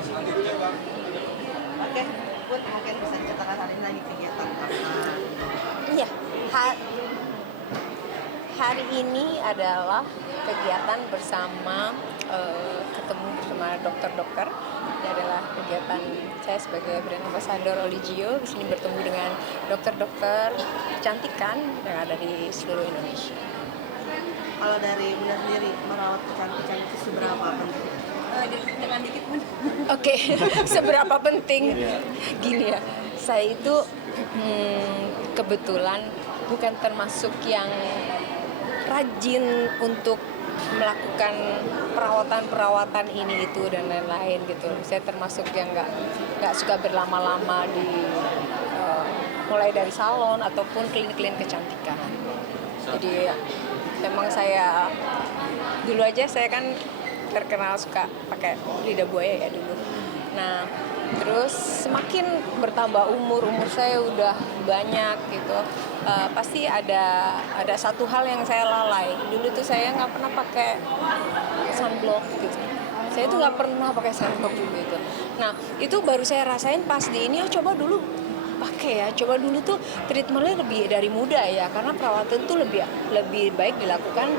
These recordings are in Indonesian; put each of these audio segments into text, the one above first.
Oke, Put, mungkin bisa diceritakan hari ini lagi kegiatan apa? Iya, hari ini adalah kegiatan bersama ketemu bersama dokter-dokter. Ini adalah kegiatan saya sebagai brand ambassador Oligio. Di sini bertemu dengan dokter-dokter kecantikan yang ada di seluruh Indonesia. Kalau dari Bunda sendiri, merawat kecantikan itu seberapa penting? Dengan dikit pun. Oke, seberapa penting? Gini ya, saya itu kebetulan bukan termasuk yang rajin untuk melakukan perawatan ini itu dan lain-lain gitu. Saya termasuk yang nggak suka berlama-lama di mulai dari salon ataupun klinik-klinik kecantikan. Jadi memang saya dulu aja saya kan terkenal suka pakai lidah buaya ya dulu. Nah, terus semakin bertambah umur saya udah banyak gitu. Pasti ada satu hal yang saya lalai. Dulu tuh saya nggak pernah pakai sunblock gitu. Saya tuh nggak pernah pakai sunblock dulu itu. Nah, itu baru saya rasain pas di ini. Coba dulu pakai ya. Coba dulu tuh treatmentnya lebih dari muda ya, karena perawatan tuh lebih baik dilakukan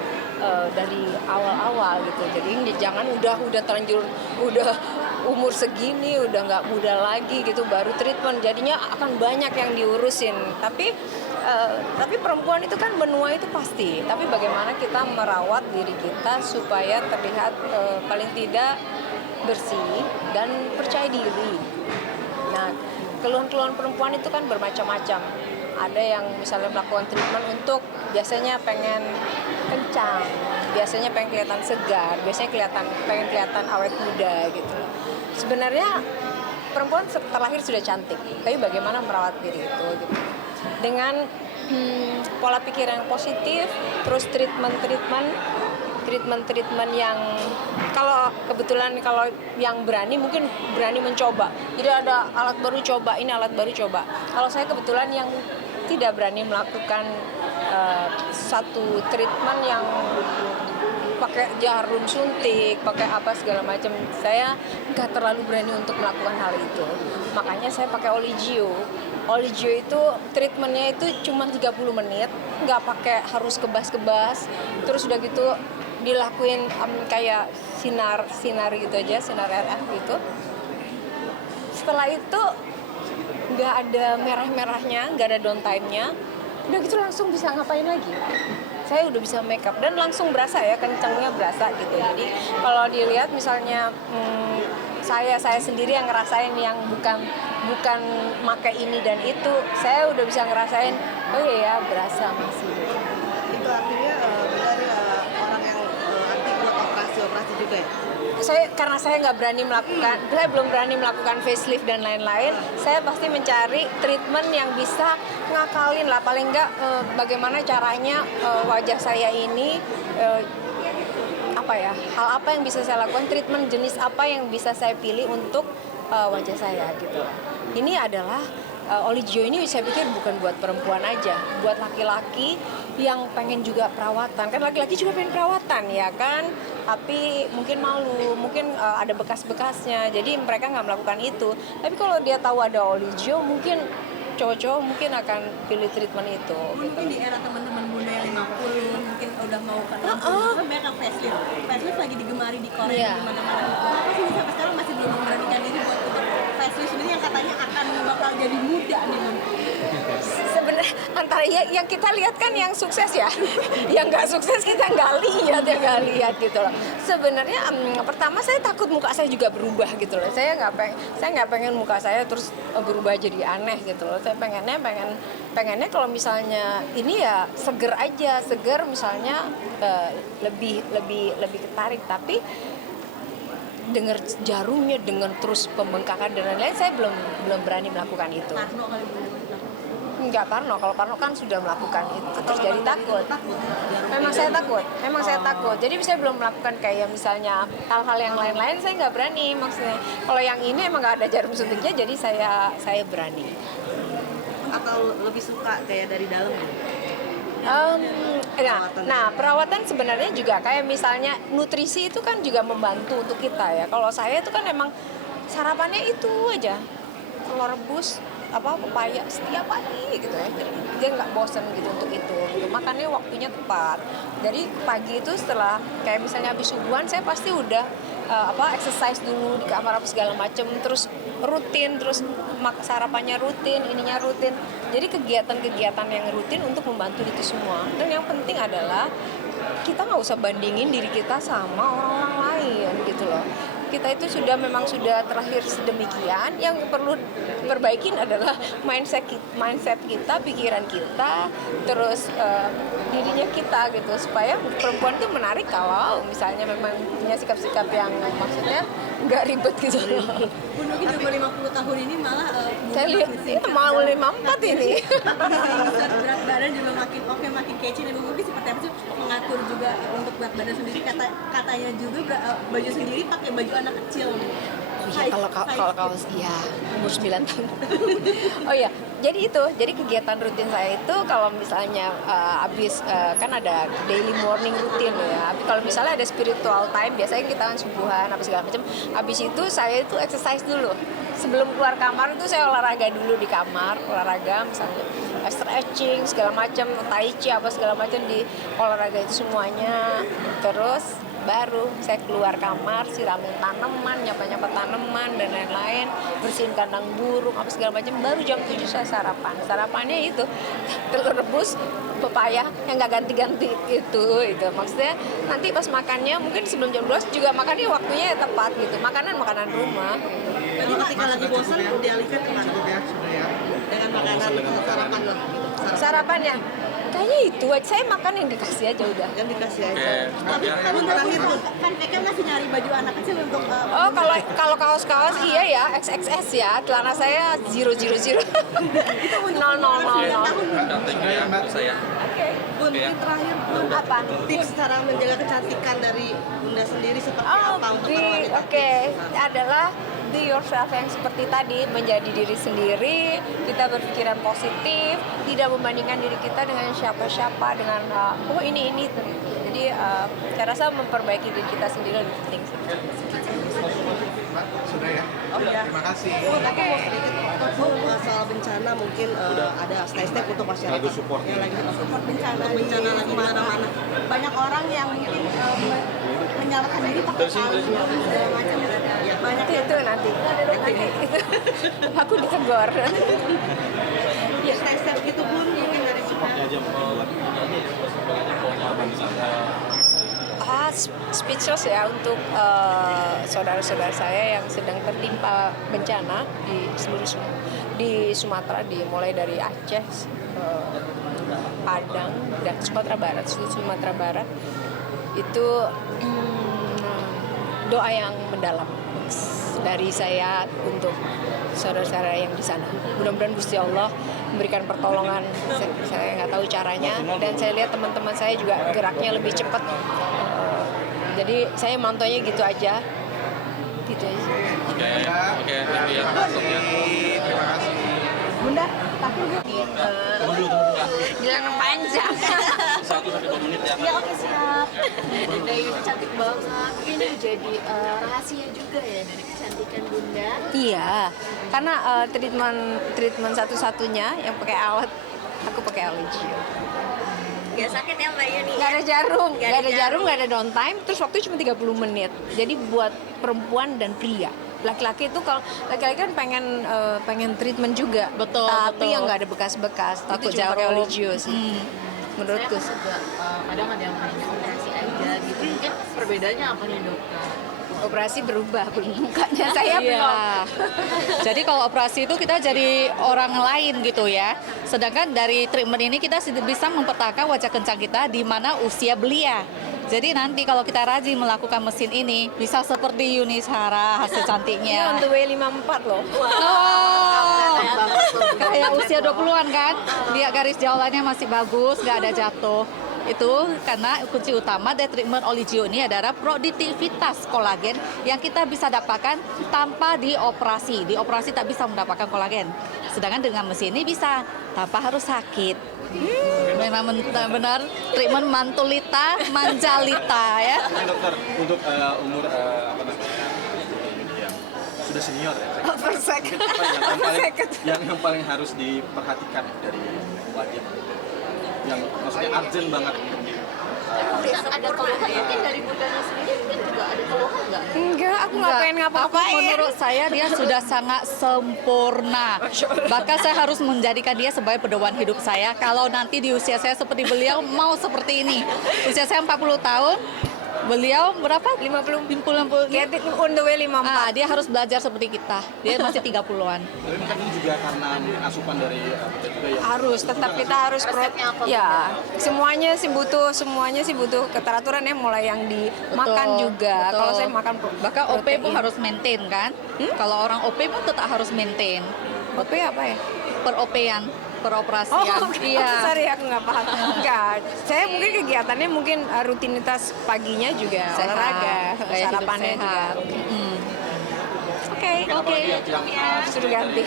dari awal-awal gitu. Jadi jangan udah terlanjur udah umur segini udah nggak muda lagi gitu baru treatment, jadinya akan banyak yang diurusin. Tapi perempuan itu kan benua itu pasti, tapi bagaimana kita merawat diri kita supaya terlihat paling tidak bersih dan percaya diri. Nah, keluhan-keluhan perempuan itu kan bermacam-macam. Ada yang misalnya melakukan treatment untuk biasanya pengen kencang, biasanya pengen kelihatan segar, biasanya pengen kelihatan awet muda gitu. Sebenarnya perempuan terlahir sudah cantik, tapi bagaimana merawat diri itu gitu. Dengan pola pikir yang positif, terus treatment yang kalau kebetulan kalau yang berani mungkin berani mencoba. Jadi ada alat baru coba, ini alat baru coba. Kalau saya kebetulan yang tidak berani melakukan satu treatment yang pakai jarum suntik, pakai apa segala macam. Saya nggak terlalu berani untuk melakukan hal itu. Makanya saya pakai Oligio. Oligio itu treatmentnya itu cuma 30 menit, nggak pakai harus kebas-kebas. Terus udah gitu dilakuin kayak sinar gitu aja, sinar RF gitu. Setelah itu nggak ada merah-merahnya, nggak ada downtime-nya. Udah gitu langsung bisa ngapain lagi. Saya udah bisa make up dan langsung berasa ya, kencangnya berasa gitu. Jadi kalau dilihat misalnya saya sendiri yang ngerasain yang bukan pakai ini dan itu, saya udah bisa ngerasain oh iya ya berasa masih gitu. Itu artinya benar orang yang anti buat operasi juga ya? Karena saya nggak berani melakukan, saya belum berani melakukan facelift dan lain-lain. Saya pasti mencari treatment yang bisa ngakalin lah, paling nggak bagaimana caranya wajah saya ini hal apa yang bisa saya lakukan, treatment jenis apa yang bisa saya pilih untuk wajah saya gitu. Ini adalah Oligio ini saya pikir bukan buat perempuan aja, buat laki-laki yang pengen juga perawatan. Kan laki-laki juga pengen perawatan ya kan, tapi mungkin malu, mungkin ada bekas-bekasnya, jadi mereka nggak melakukan itu. Tapi kalau dia tahu ada Oligio, mungkin cowok-cowok mungkin akan pilih treatment itu. Mungkin di era teman-teman Bunda yang 50 mungkin udah mau ke 60 kan banyak facelift lagi digemari di Korea di mana-mana. Kenapa sih sampai sekarang masih belum memberanikan diri buat untuk facelift ini yang katanya akan bakal jadi muda nih nanti? Sebenarnya antara yang kita lihat kan yang sukses ya, yang nggak sukses kita nggak lihat gitu loh. Sebenarnya pertama saya takut muka saya juga berubah gitu loh. Saya nggak pengen muka saya terus berubah jadi aneh gitu loh. Saya pengennya kalau misalnya ini ya seger aja, misalnya lebih ketarik, tapi dengar jarumnya, dengan terus pembengkakan dan lain-lain, saya belum berani melakukan itu. Parno kali Bu. Enggak parno, kalau parno kan sudah melakukan itu terus jadi takut. Memang saya takut. Jadi saya belum melakukan kayak misalnya hal-hal yang lain-lain, saya nggak berani maksudnya. Kalau yang ini emang nggak ada jarum suntiknya, jadi saya berani. Atau lebih suka kayak dari dalam ya? Perawatan sebenarnya juga kayak misalnya nutrisi itu kan juga membantu untuk kita ya. Kalau saya itu kan emang sarapannya itu aja, telur rebus pepaya setiap pagi gitu ya. Jadi dia nggak bosan gitu untuk itu gitu. Makannya waktunya tepat. Jadi pagi itu setelah kayak misalnya habis subuhan saya pasti udah exercise dulu di kamar apa segala macem, terus rutin, terus sarapannya rutin, ininya rutin. Jadi kegiatan-kegiatan yang rutin untuk membantu itu semua. Dan yang penting adalah kita nggak usah bandingin diri kita sama orang-orang lain gitu loh. Kita itu memang sudah terlahir sedemikian, yang perlu perbaikin adalah mindset kita, pikiran kita, terus dirinya kita gitu, supaya perempuan itu menarik kalau misalnya memang punya sikap-sikap yang maksudnya nggak ribet gitu. Bun, mungkin di umur 50 tahun ini malah Saya lihat mau 54 ini. berat badan juga makin oke, makin kece, dan mungkin seperti apa sih mengatur juga untuk berat badan sendiri, katanya juga baju sendiri pakai baju anak kecil. Oh iya, kalau kaos iya umur 9 tahun. Oh iya, jadi kegiatan rutin saya itu kalau misalnya habis kan ada daily morning rutin ya. Tapi kalau misalnya ada spiritual time, biasanya kita kan subuhan apa segala macam. Habis itu saya itu exercise dulu. Sebelum keluar kamar itu saya olahraga dulu di kamar, olahraga misalnya stretching segala macam, tai chi apa segala macam, di olahraga itu semuanya. Terus baru saya keluar kamar, siramin tanaman, nyapa-nyapa tanaman dan lain-lain, bersihin kandang burung apa segala macam, baru jam 7 saya sarapan. Sarapannya itu telur rebus, pepaya yang nggak ganti-ganti itu maksudnya nanti pas makannya mungkin sebelum jam 12 juga makannya waktunya tepat gitu, makanan rumah. Jadi ketika lagi bosan dialihkan kemana? Dengan makanan sarapan lah gitu. Sarapannya kayaknya itu aja, saya makan yang dikasih aja udah. Yang dikasih aja. Tapi kan terakhir tuh kan PK masih nyari baju anak kecil untuk Oh, kalau kaos-kaos iya ya, XXS ya. Celana saya 000. itu untuk 000. Saya. Bun, mungkin terakhir Bun, Apa? tips cara menjaga kecantikan dari Bunda sendiri seperti apa untuk wanita? Oke, adalah do yourself yang seperti tadi, menjadi diri sendiri, kita berpikiran positif, tidak membandingkan diri kita dengan siapa-siapa, dengan ini. Jadi saya rasa memperbaiki diri kita sendiri lebih penting sih. Mbak, sudah ya? Oh iya. Terima kasih. Bun, aku mau sedikit soal bencana, mungkin ada step untuk masyarakat Lagi support. yang lagi support bencana lagi mana-mana. banyak orang yang mungkin menyalakan diri pakai kalung segala macam, banyak Itu nanti aku ditegur. Ya, step gitu Bun, mungkin dari kita. Speechless ya untuk saudara-saudara saya yang sedang tertimpa bencana di seluruh di Sumatera, mulai dari Aceh, Padang dan Sumatera Barat, seluruh Sumatera Barat. Itu doa yang mendalam dari saya untuk saudara-saudara yang di sana. Mudah-mudahan Gusti Allah memberikan pertolongan. Saya nggak tahu caranya, dan saya lihat teman-teman saya juga geraknya lebih cepat. Jadi saya mantaunya gitu aja. Gitu aja. Oke, thank you ya. Terima kasih. Bunda, tapi Jalan panjang. 1-2 menit ya. ya oke siap. Dari cantik banget, ini jadi rahasia juga ya dari kecantikan Bunda. Iya, karena treatment satu-satunya yang pakai alat, aku pakai Allegio. Gak sakit ya Mbak Yuni? Nggak ada jarum, nggak ada downtime, terus waktu cuma 30 menit. Jadi buat perempuan dan pria. Laki-laki itu kalau laki-laki kan pengen treatment juga, Betul, tapi betul. yang nggak ada bekas-bekas. Takut Itu cuma pakai jarum. Allegio sih. Menurutku. Saya kan juga kadang ada yang nanya operasi aja gitu. Mungkin perbedaannya apa nih dokter? Operasi berubah mukanya saya belum. Iya. Jadi kalau operasi itu kita jadi orang lain gitu ya. Sedangkan dari treatment ini kita bisa mempertahankan wajah kencang kita di mana usia belia. Jadi nanti kalau kita rajin melakukan mesin ini bisa seperti Yuni Sarah hasil Ini on cantiknya. the way 54 loh. Oh, kayak usia 20-an kan? Lihat garis jawalannya masih bagus, nggak ada jatuh. Itu karena kunci utama dari treatment Allegio ini adalah produktivitas kolagen yang kita bisa dapatkan tanpa dioperasi. Di operasi tak bisa mendapatkan kolagen. Sedangkan dengan mesin ini bisa tanpa harus sakit. Memang benar treatment mantulita, manjalita ya. Dokter, untuk umur apa namanya sudah senior ya. per second. Mungkin apa yang paling harus diperhatikan dari wajib yang maksudnya urgent banget Ada keluhan mungkin dari bundanya sendiri mungkin juga ada keluhan nggak? Enggak, aku nggak pengen Aku ngapa-ngapain. menurut saya dia sudah sangat sempurna. Bahkan saya harus menjadikan dia sebagai pedoman hidup saya. Kalau nanti di usia saya seperti beliau mau seperti ini. Usia saya 40 tahun, beliau berapa? 50. 50. Get it on the way 54. Dia harus belajar seperti kita. Dia masih 30-an. tapi mungkin ini juga karena asupan dari kita juga ya Harus tetap kita harus Resepnya apa, ya semuanya sih butuh keteraturan ya, mulai yang dimakan Betul, juga. betul. Kalau saya makan Bahkan OP pun protein. harus maintain kan? Kalau orang OP pun tetap harus maintain. OP apa ya? Per OP-an, per operasian. Iya. Sorry aku nggak paham. Enggak. Saya mungkin kegiatannya rutinitas paginya juga Sehat, olahraga, gaya hidup sarapannya juga. sehat. Mm. Oke. Suruh ganti.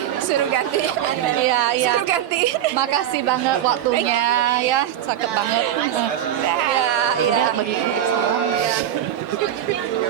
Iya, iya. Suruh ganti. Makasih banget waktunya ya, cakep banget. Iya, iya.